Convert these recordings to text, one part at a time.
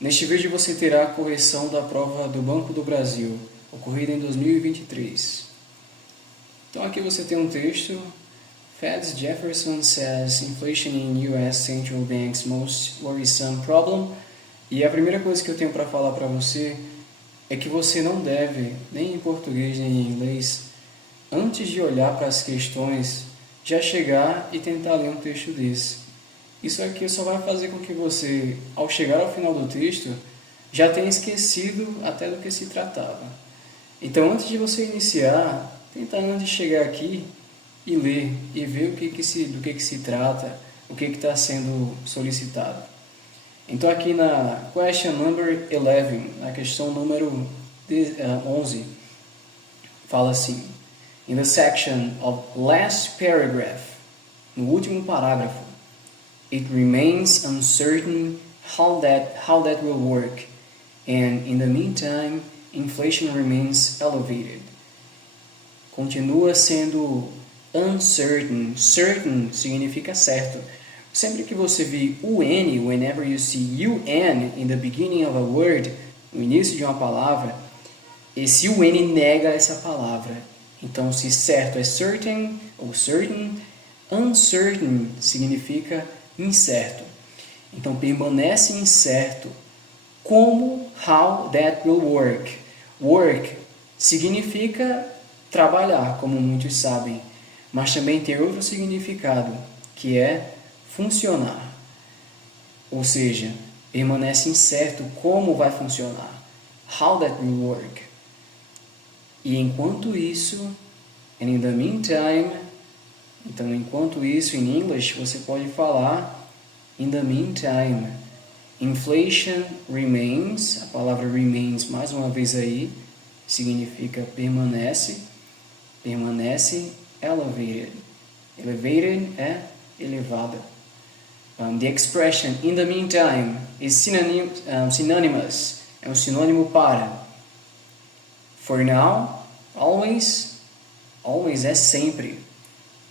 Neste vídeo você terá a correção da prova do Banco do Brasil, ocorrida em 2023. Então aqui você tem um texto. Fed's Jefferson says inflation in US Central Bank's most worrisome problem. E a primeira coisa que eu tenho para falar para você é que você não deve, nem em português nem em inglês, antes de olhar para as questões, já chegar e tentar ler um texto desse. Isso aqui só vai fazer com que você, ao chegar ao final do texto, já tenha esquecido até do que se tratava. Então, antes de você iniciar, tenta antes de chegar aqui e ler e ver do que se trata, o que está sendo solicitado. Então, aqui na question number 11, na questão número 11, fala assim: in the section of last paragraph, no último parágrafo, it remains uncertain how that will work, and in the meantime, inflation remains elevated. Continua sendo uncertain. Certain significa certo. Sempre que você vir UN, whenever you see UN in the beginning of a word, no início de uma palavra, esse UN nega essa palavra. Então, se certo é certain ou certain, uncertain significa incerto. Então, permanece incerto. Como, how that will work. Work significa trabalhar, como muitos sabem, mas também tem outro significado, que é funcionar. Ou seja, permanece incerto como vai funcionar. How that will work. E enquanto isso, and in the meantime, então enquanto isso, em English, você pode falar in the meantime. Inflation remains, a palavra remains mais uma vez aí, significa permanece elevated. Elevated é elevada. The expression in the meantime is synonymous, é um sinônimo para for now, always é sempre.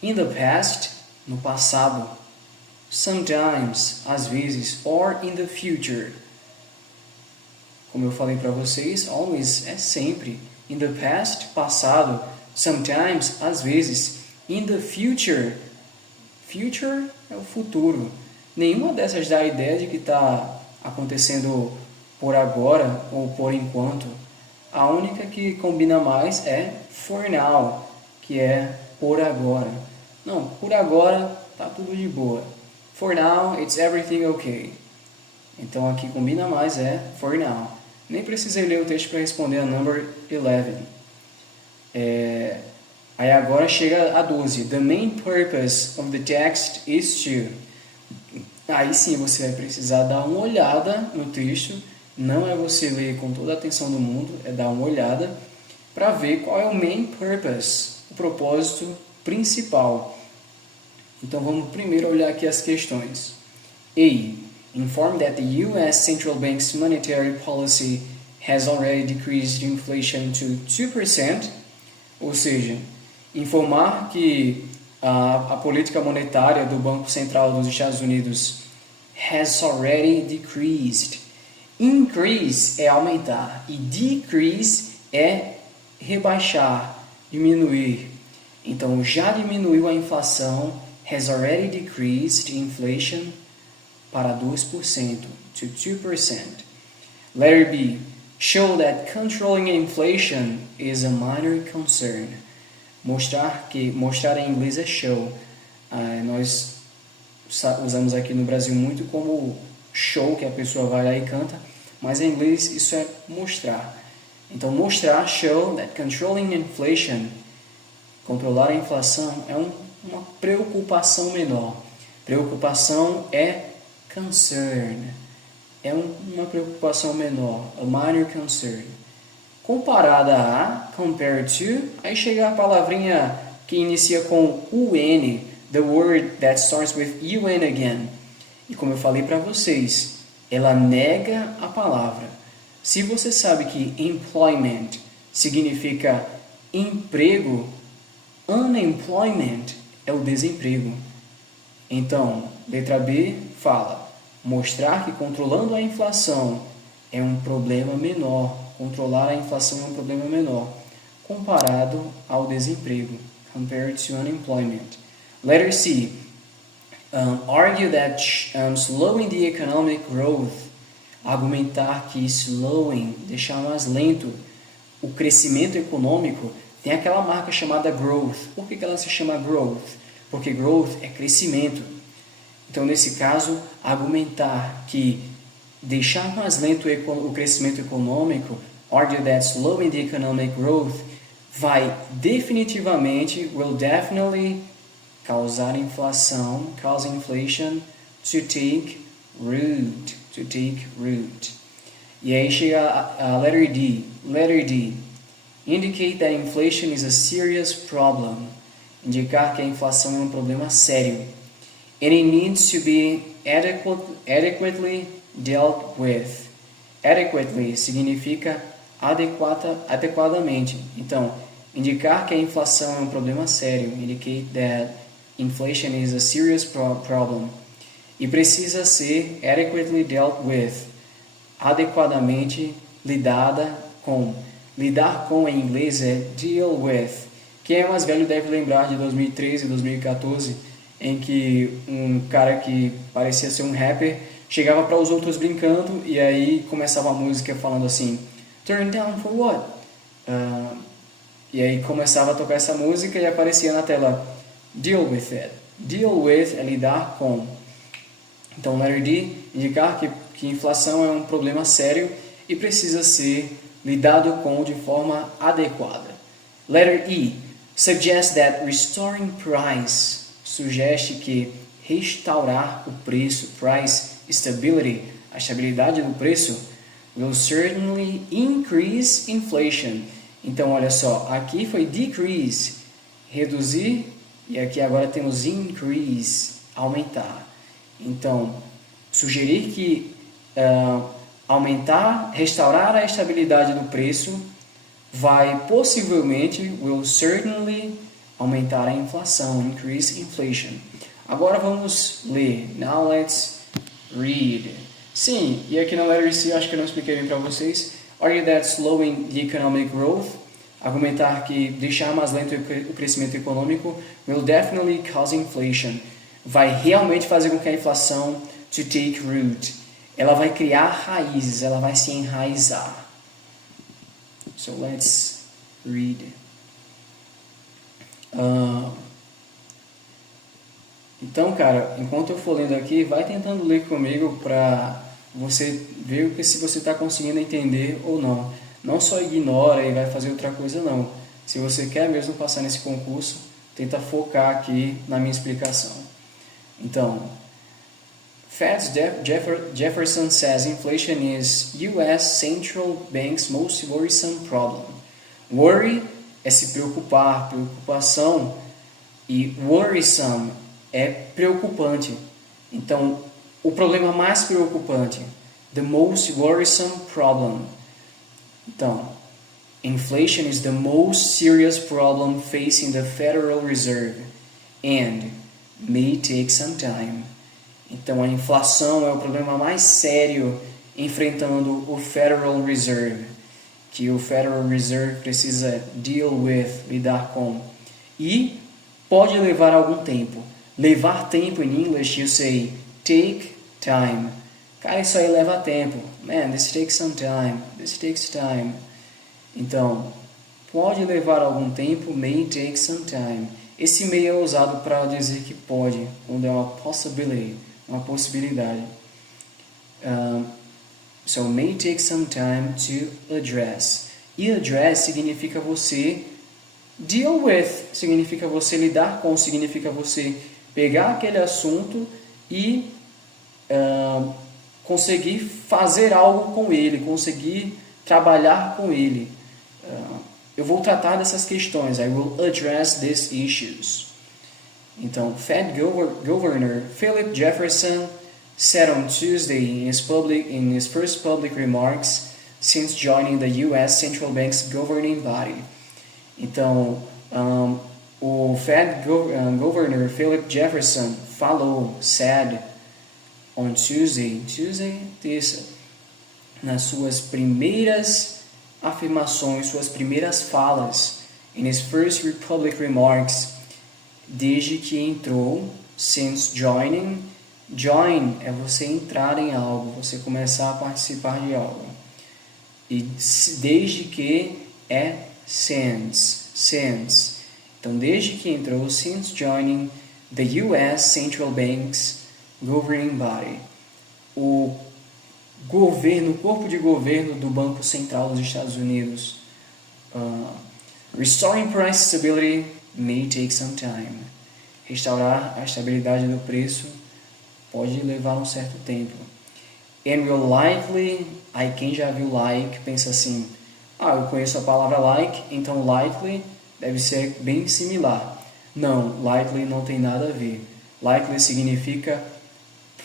In the past, no passado. Sometimes, às vezes, or in the future. Como eu falei para vocês, always é sempre. In the past, passado. Sometimes, às vezes. In the future, future é o futuro. Nenhuma dessas dá a ideia de que está acontecendo por agora ou por enquanto. A única que combina mais é for now, que é por agora. Não, por agora tá tudo de boa. For now, it's everything okay. Então aqui combina mais é for now. Nem precisei ler o texto para responder a number 11. Aí agora chega a 12. The main purpose of the text is to... Aí sim você vai precisar dar uma olhada no texto. Não é você ler com toda a atenção do mundo, é dar uma olhada para ver qual é o main purpose, o propósito principal. Então vamos primeiro olhar aqui as questões. A. Inform that the US Central Bank's monetary policy has already decreased inflation to 2%. Ou seja, informar que a política monetária do Banco Central dos Estados Unidos has already decreased. Increase é aumentar e decrease é rebaixar, diminuir. Então, já diminuiu a inflação, has already decreased inflation para 2%, to 2%. Letter B, show that controlling inflation is a minor concern. Mostrar em inglês é show. Nós usamos aqui no Brasil muito como show, que a pessoa vai lá e canta, mas em inglês isso é mostrar. Então, mostrar, show that controlling inflation, controlar a inflação, é uma preocupação menor. Preocupação é concern, é uma preocupação menor, a minor concern. Comparada a, compared to, aí chega a palavrinha que inicia com UN, the word that starts with UN again. E como eu falei para vocês, ela nega a palavra. Se você sabe que employment significa emprego, unemployment é o desemprego. Então, letra B fala, mostrar que controlando a inflação é um problema menor. Controlar a inflação é um problema menor, comparado ao desemprego, compared to unemployment. Letter C. Argue that slowing the economic growth, argumentar que slowing, deixar mais lento o crescimento econômico, tem aquela marca chamada growth. Por que ela se chama growth? Porque growth é crescimento. Então, nesse caso, argumentar que deixar mais lento o crescimento econômico, argue that slowing the economic growth, will definitely causar inflação, cause inflation to take root. E aí chega a letter D. Letter D. Indicate that inflation is a serious problem. Indicar que a inflação é um problema sério. And it needs to be adequately dealt with. Adequately significa adequadamente. Então, indicar que a inflação é um problema sério. Indicate that inflation is a serious problem. E precisa ser adequately dealt with. Adequadamente lidada com. Lidar com em inglês é deal with. Quem é mais velho deve lembrar de 2013 e 2014, em que um cara que parecia ser um rapper chegava para os outros brincando e aí começava a música falando assim, turn down for what? E aí começava a tocar essa música e aparecia na tela, deal with it. Deal with é lidar com. Então, letter D, indicar que inflação é um problema sério e precisa ser lidado com de forma adequada. Letter E, suggest that restoring price, sugere que restaurar o preço, price stability, a estabilidade do preço, will certainly increase inflation. Então, olha só, aqui foi decrease, reduzir, e aqui agora temos increase, aumentar. Então, sugerir que aumentar, restaurar a estabilidade do preço vai possivelmente, will certainly, aumentar a inflação, increase inflation. Agora vamos ler. Now let's read. Sim, e aqui na letter C, acho que eu não expliquei bem para vocês. Argue that slowing the economic growth, argumentar que deixar mais lento o crescimento econômico, will definitely cause inflation, vai realmente fazer com que a inflação to take root, ela vai criar raízes, ela vai se enraizar. So let's read. Então, cara, enquanto eu for lendo aqui, vai tentando ler comigo para você ver se você está conseguindo entender ou não. Não só ignora e vai fazer outra coisa, não. Se você quer mesmo passar nesse concurso, tenta focar aqui na minha explicação. Então, Fed's Jefferson says inflation is U.S. Central Bank's most worrisome problem. Worry é se preocupar, preocupação, e worrisome é preocupante. Então, o problema mais preocupante, the most worrisome problem. Então, inflation is the most serious problem facing the Federal Reserve and may take some time. Então, a inflação é o problema mais sério enfrentando o Federal Reserve, que o Federal Reserve precisa deal with, lidar com. E pode levar algum tempo. Levar tempo em English, you say, take time. Cara, isso aí leva tempo. Man, this takes some time. This takes time. Então, pode levar algum tempo, may take some time. Esse may é usado para dizer que pode, quando é uma possibility, uma possibilidade. So, may take some time to address. E address significa você deal with, significa você lidar com, significa você pegar aquele assunto e conseguir fazer algo com ele, conseguir trabalhar com ele. Eu vou tratar dessas questões. I will address these issues. Então, Fed Governor Philip Jefferson said on Tuesday in his first public remarks since joining the U.S. Central Bank's governing body. Então, o Fed Governor Philip Jefferson falou, said, on Tuesday, terça, nas suas primeiras afirmações, suas primeiras falas, in his first public remarks, desde que entrou, since joining. Join é você entrar em algo, você começar a participar de algo. E desde que é since. Então, desde que entrou, since joining the U.S. Central Bank's governing body. O corpo de governo do Banco Central dos Estados Unidos. Restoring price stability may take some time. Restaurar a estabilidade do preço pode levar um certo tempo. And will likely, aí quem já viu like pensa assim, eu conheço a palavra like, então likely deve ser bem similar. Não, likely não tem nada a ver. Likely significa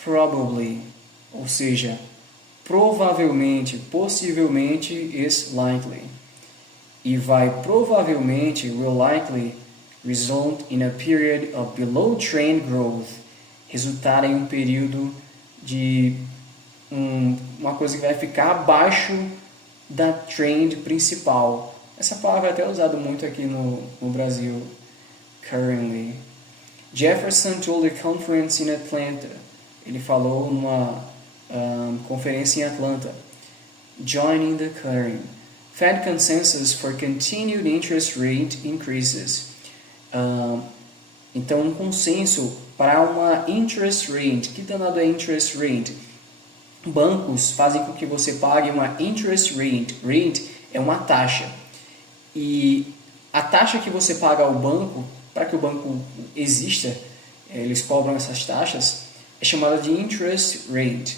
probably, ou seja, provavelmente, possivelmente is likely. E vai provavelmente, will likely, result in a period of below trend growth, resultar em um período de uma coisa que vai ficar abaixo da trend principal. Essa palavra é até usada muito aqui no Brasil, currently. Jefferson told a conference in Atlanta. Ele falou numa conferência em Atlanta. Joining the current. Fed consensus for continued interest rate increases. Então, um consenso para uma interest rate. Que danado é interest rate? Bancos fazem com que você pague uma interest rate. Rate é uma taxa. E a taxa que você paga ao banco, para que o banco exista, eles cobram essas taxas, é chamada de interest rate.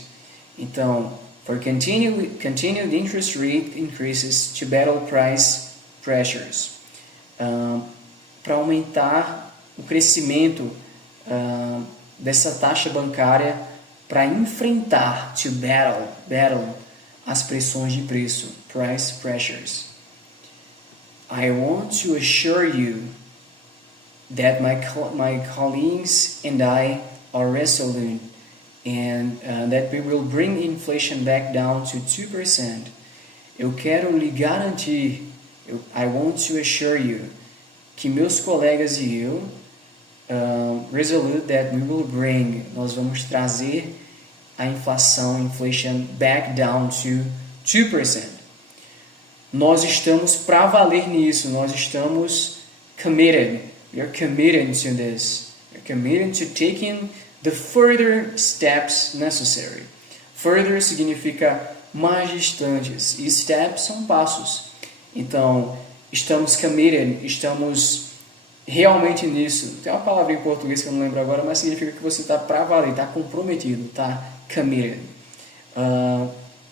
Então, for continued interest rate increases to battle price pressures. Para aumentar o crescimento dessa taxa bancária para enfrentar, to battle, as pressões de preço, price pressures. I want to assure you that my colleagues and I are resolute and that we will bring inflation back down to 2%. Eu quero lhe garantir, I want to assure you, que meus colegas e eu, resolute that we will bring, nós vamos trazer a inflation back down to 2%. Nós estamos para valer nisso, nós estamos committed. We are committed to this. We are committed to taking the further steps necessary. Further significa mais distantes e steps são passos. Então, estamos committed, estamos realmente nisso. Tem uma palavra em português que eu não lembro agora, mas significa que você está para valer, está comprometido, está committed.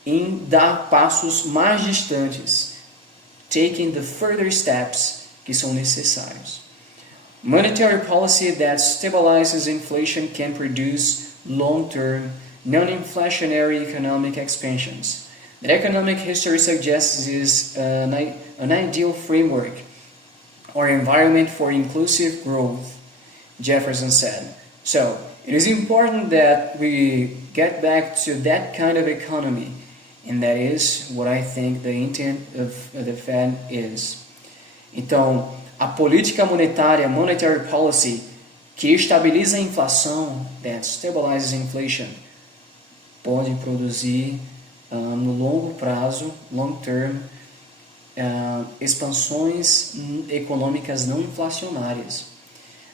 Em dar passos mais distantes. Taking the further steps que são necessários. Monetary policy that stabilizes inflation can produce long-term, non-inflationary economic expansions. That economic history suggests is an ideal framework or environment for inclusive growth, Jefferson said. So, it is important that we get back to that kind of economy, and that is what I think the intent of the Fed is. Então, a política monetária, monetary policy, que estabiliza a inflação, that stabilizes inflation, pode produzir no longo prazo, long term, expansões econômicas não inflacionárias.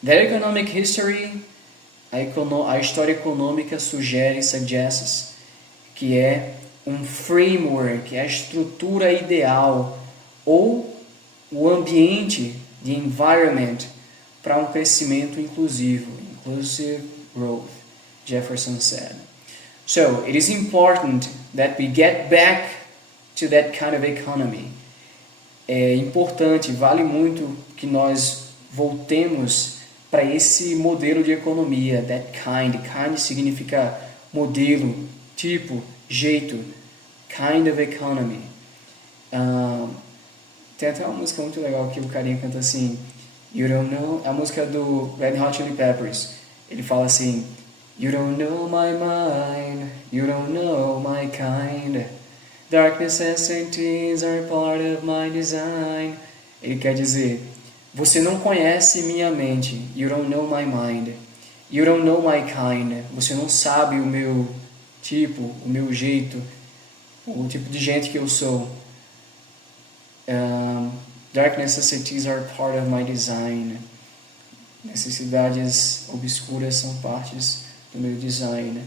That economic history, a história econômica suggests, que é um framework, é a estrutura ideal ou o ambiente, the environment, para um crescimento inclusivo, inclusive growth, Jefferson said. So, it is important that we get back to that kind of economy. É importante, vale muito que nós voltemos para esse modelo de economia, that kind. Kind significa modelo, tipo, jeito, kind of economy. Tem até uma música muito legal que o carinha canta assim, you don't know, a música do Red Hot Chili Peppers. Ele fala assim, you don't know my mind, you don't know my kind. Dark necessities are part of my design. Ele quer dizer, você não conhece minha mente. You don't know my mind. You don't know my kind. Você não sabe o meu tipo, o meu jeito, o tipo de gente que eu sou. Dark necessities are part of my design. Necessidades obscuras são partes do meu design.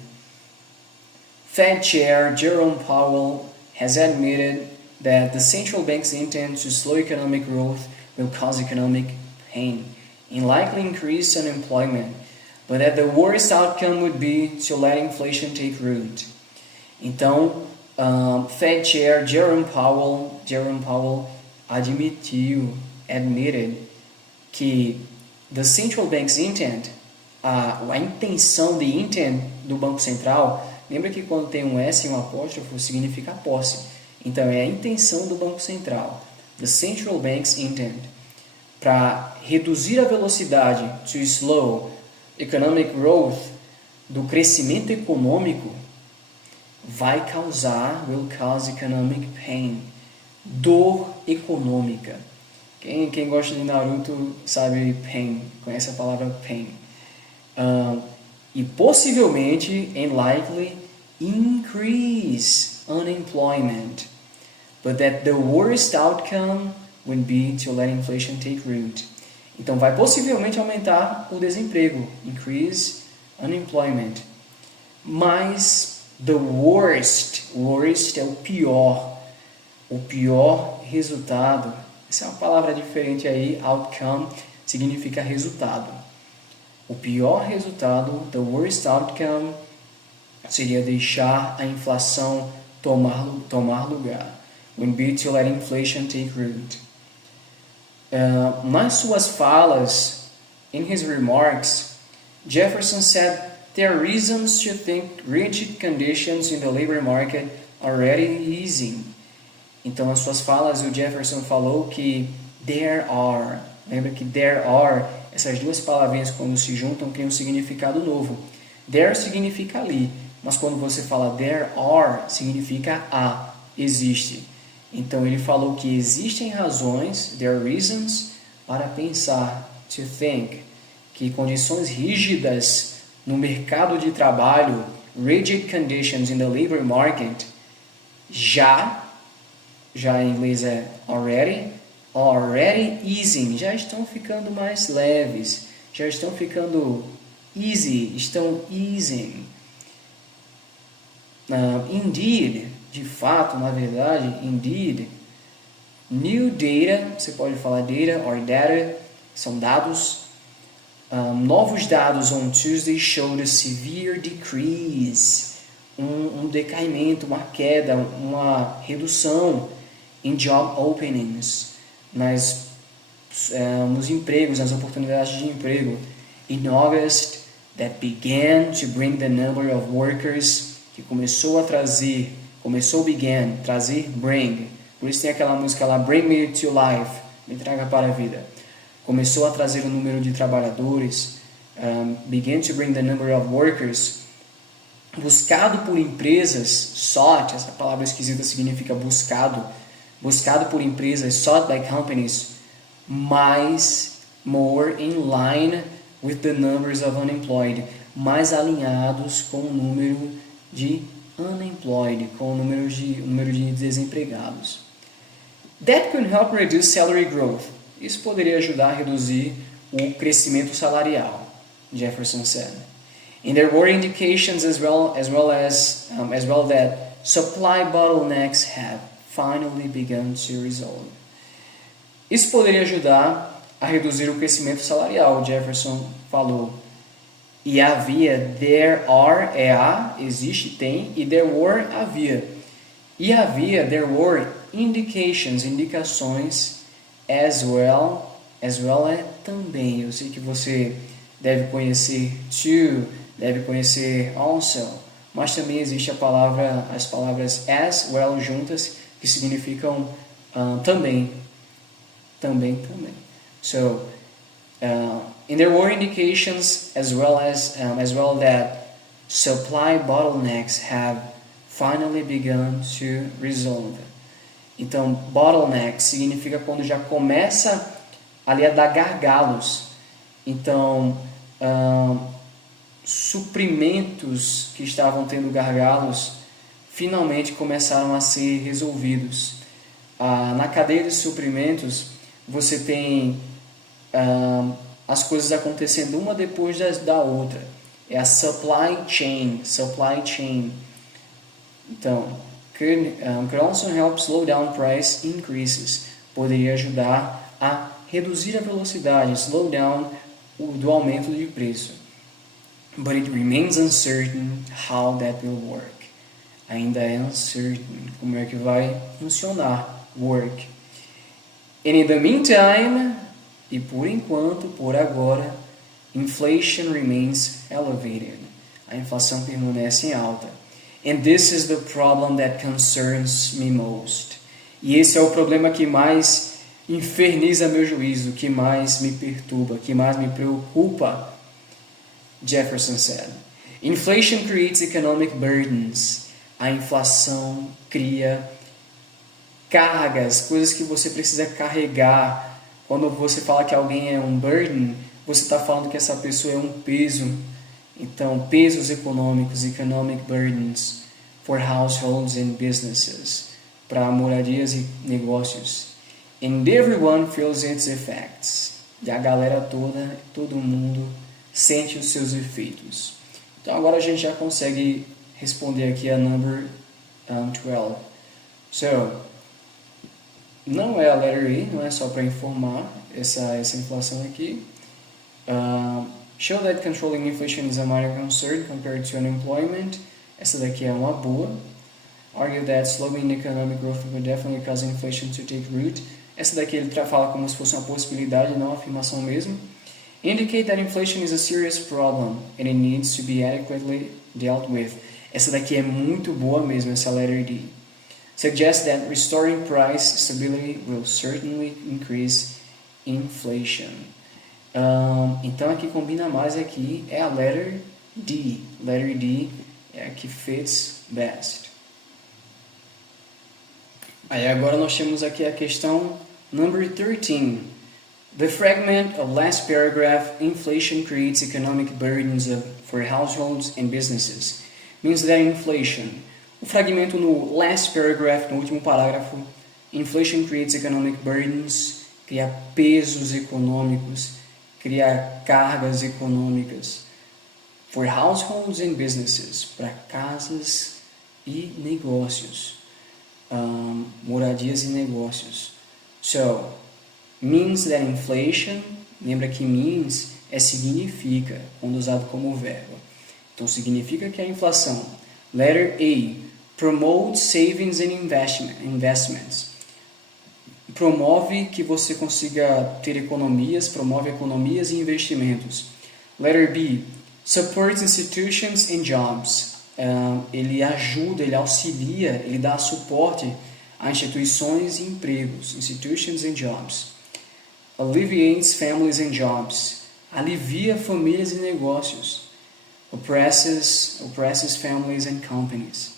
Fed Chair Jerome Powell has admitted that the central bank's intent to slow economic growth will cause economic pain and likely increase unemployment, but that the worst outcome would be to let inflation take root. Então, Fed Chair Jerome Powell admitted que the central bank's intent, a intenção de intent do Banco Central, lembra que quando tem um S e um apóstrofo significa posse. Então é a intenção do Banco Central, the central bank's intent, para reduzir a velocidade, to slow economic growth, do crescimento econômico, will cause economic pain, dor econômica. Quem gosta de Naruto sabe pain, conhece a palavra pain. E possivelmente, and likely, increase unemployment, but that the worst outcome would be to let inflation take root. Então vai possivelmente aumentar o desemprego, increase unemployment. Mas the worst é o pior resultado. Essa é uma palavra diferente aí, outcome significa resultado. O pior resultado, the worst outcome, seria deixar a inflação tomar lugar. Would be to let inflation take root. Nas suas falas, in his remarks, Jefferson said there are reasons to think rigid conditions in the labor market are already easing. Então, nas suas falas, o Jefferson falou que there are, lembra que there are, essas duas palavrinhas quando se juntam têm um significado novo. There significa ali, mas quando você fala there are, significa há, existe. Então ele falou que existem razões, there are reasons, para pensar, to think, que condições rígidas no mercado de trabalho, rigid conditions in the labor market, já em inglês é already easing, já estão ficando mais leves, já estão ficando easy, estão easing. Indeed, de fato, na verdade, indeed, new data, você pode falar data or data, são dados, novos dados on Tuesday showed a severe decrease, um decaimento, uma queda, uma redução in job openings, nos empregos, nas oportunidades de emprego. In August, that began to bring the number of workers, que bring. Por isso tem aquela música lá, Bring Me to Life, me traga para a vida. Começou a trazer o número de trabalhadores, began to bring the number of workers, buscado por empresas, sought, essa palavra esquisita significa buscado por empresas, sought by companies, more in line with the numbers of unemployed, mais alinhados com o número de unemployed, com o número de desempregados. That could help reduce salary growth. Isso poderia ajudar a reduzir o crescimento salarial, Jefferson said. And there were indications as well that supply bottlenecks have finally begun to resolve. Isso poderia ajudar a reduzir o crescimento salarial, Jefferson falou. E havia, there are, existe, tem, e there were, havia. E havia, there were, indicações, as well é também. Eu sei que você deve conhecer to, deve conhecer also, mas também existe as palavras as well juntas, que significam também. So, and there were indications as well that supply bottlenecks have finally begun to resolve. Então, bottleneck significa quando já começa ali a dar gargalos. Então, suprimentos que estavam tendo gargalos finalmente começaram a ser resolvidos. Na cadeia de suprimentos, você tem as coisas acontecendo uma depois da outra. É a supply chain. Então, could also help slow down price increases. Poderia ajudar a reduzir a velocidade, slow down do aumento de preço. But it remains uncertain how that will work. Ainda é uncertain como é que vai funcionar work. And in the meantime, e por enquanto, por agora, inflation remains elevated. A inflação permanece alta. And this is the problem that concerns me most. E esse é o problema que mais inferniza meu juízo, que mais me perturba, que mais me preocupa. Jefferson said. Inflation creates economic burdens. A inflação cria cargas, coisas que você precisa carregar. Quando você fala que alguém é um burden, você está falando que essa pessoa é um peso. Então, pesos econômicos, economic burdens, for households and businesses, para moradias e negócios. And everyone feels its effects. E a galera toda, todo mundo sente os seus efeitos. Então, agora a gente já consegue responder aqui a number 12. So, não é a letter E, não é só para informar essa inflação aqui. Show that controlling inflation is a minor concern compared to unemployment. Essa daqui é uma boa. Argue that slowing economic growth will definitely cause inflation to take root. Essa daqui ele fala como se fosse uma possibilidade, não uma afirmação mesmo. Indicate that inflation is a serious problem and it needs to be adequately dealt with. Essa daqui é muito boa mesmo, essa letter D. Suggest that restoring price stability will certainly increase inflation. Então aqui combina mais aqui é a letter D. Letter D é a que fits best. Aí agora nós temos aqui a questão number 13. The fragment of last paragraph, inflation creates economic burdens for households and businesses. Means that inflation. O fragmento no last paragraph, no último parágrafo, inflation creates economic burdens, cria pesos econômicos, cria cargas econômicas for households and businesses, para casas e negócios, moradias e negócios. So, means that inflation, lembra que means é significa, quando usado como verbo. Então, significa que a inflação, letter A, promote savings and investments. Promove que você consiga ter economias, promove economias e investimentos. Letter B, supports institutions and jobs. Ele ajuda, ele auxilia, ele dá suporte a instituições e empregos. Institutions and jobs. Alleviates families and jobs. Alivia famílias e negócios. Oppresses families and companies.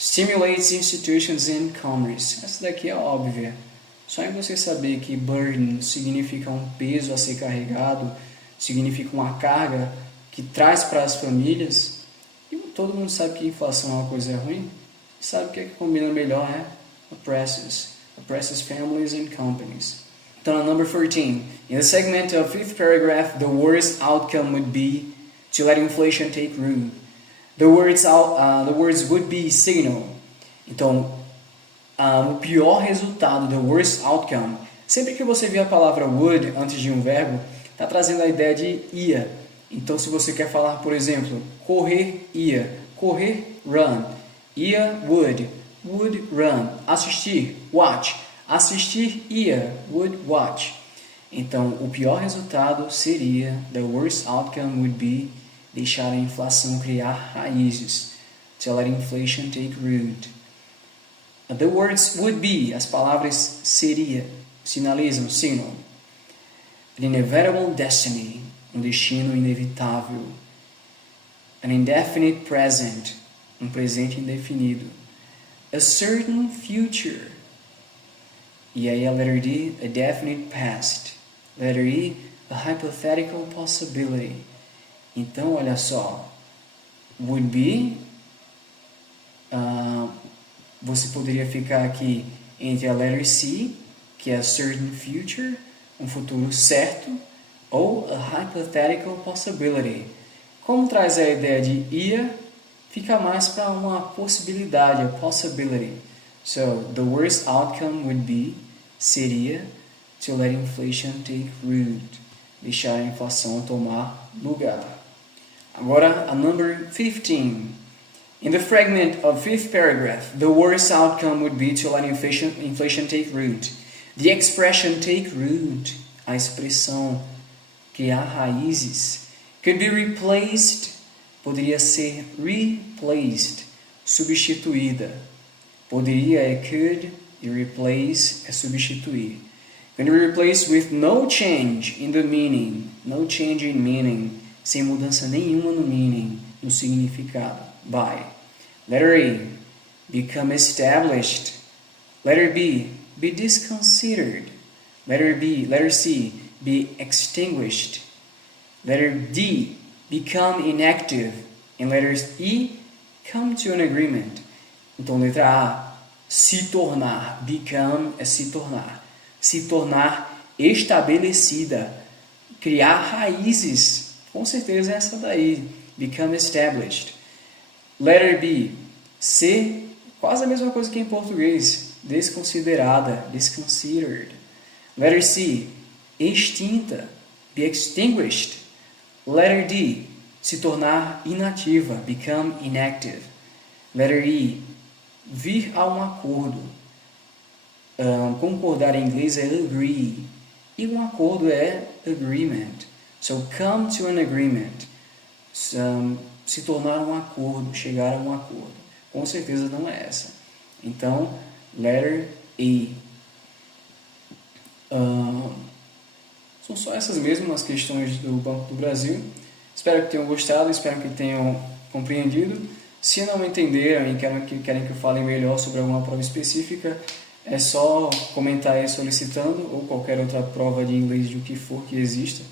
Stimulates institutions and commerce. Essa daqui é óbvia. Só em você saber que burden significa um peso a ser carregado, significa uma carga que traz para as famílias. E todo mundo sabe que inflação é uma coisa ruim. Sabe o que é que combina melhor, né? Oppresses families and companies. Então, number 14. In the segment of fifth paragraph, the worst outcome would be to let inflation take root. The words would be signal. Então, o pior resultado, the worst outcome. Sempre que você vê a palavra would antes de um verbo, está trazendo a ideia de ia. Então, se você quer falar, por exemplo, correr, ia. Correr, run. Ia, would run. Assistir, watch. Assistir, ia, would watch. Então, o pior resultado seria, the worst outcome would be, deixar a inflação criar raízes. To let inflation take root. The words would be, as palavras seria, sinalizam, signal. An inevitable destiny, um destino inevitável. An indefinite present, um presente indefinido. A certain future. E aí a letter D, a definite past. Letter E, a hypothetical possibility. Então, olha só. Would be, você poderia ficar aqui entre a letter C, que é a certain future, um futuro certo, ou a hypothetical possibility. Como traz a ideia de ia, fica mais para uma possibilidade, a possibility. So, the worst outcome would be, seria, to let inflation take root, deixar a inflação tomar lugar. Agora, a number 15. In the fragment of fifth paragraph, the worst outcome would be to let inflation take root. The expression take root, a expressão criar raízes, could be replaced, poderia ser replaced, substituída. Poderia é could e replace é substituir. Can be replaced with no change in the meaning, no change in meaning, sem mudança nenhuma no meaning, no significado. By. Letter A, become established. Letter B, be disconsidered. Letter C, be extinguished. Letter D, become inactive. And letters E, come to an agreement. Então, letra A, se tornar. Become é se tornar. Se tornar estabelecida. Criar raízes. Com certeza é essa daí. Become established. Letter B, ser quase a mesma coisa que em português. Desconsiderada. Disconsidered. Letter C, extinta. Be extinguished. Letter D, se tornar inativa. Become inactive. Letter E, vir a um acordo. Concordar em inglês é agree. E um acordo é agreement. So, come to an agreement. Se tornar um acordo, chegar a um acordo. Com certeza não é essa. Então, letter E. São só essas mesmas questões do Banco do Brasil. Espero que tenham gostado, espero que tenham compreendido. Se não entenderam e querem que eu fale melhor sobre alguma prova específica, é só comentar aí solicitando, ou qualquer outra prova de inglês, de o que for que exista,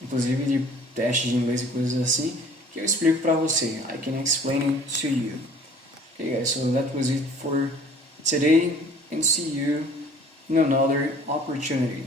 inclusive de testes de inglês e coisas assim, que eu explico para você. I can explain it to you. Okay guys, so that was it for today, and see you in another opportunity.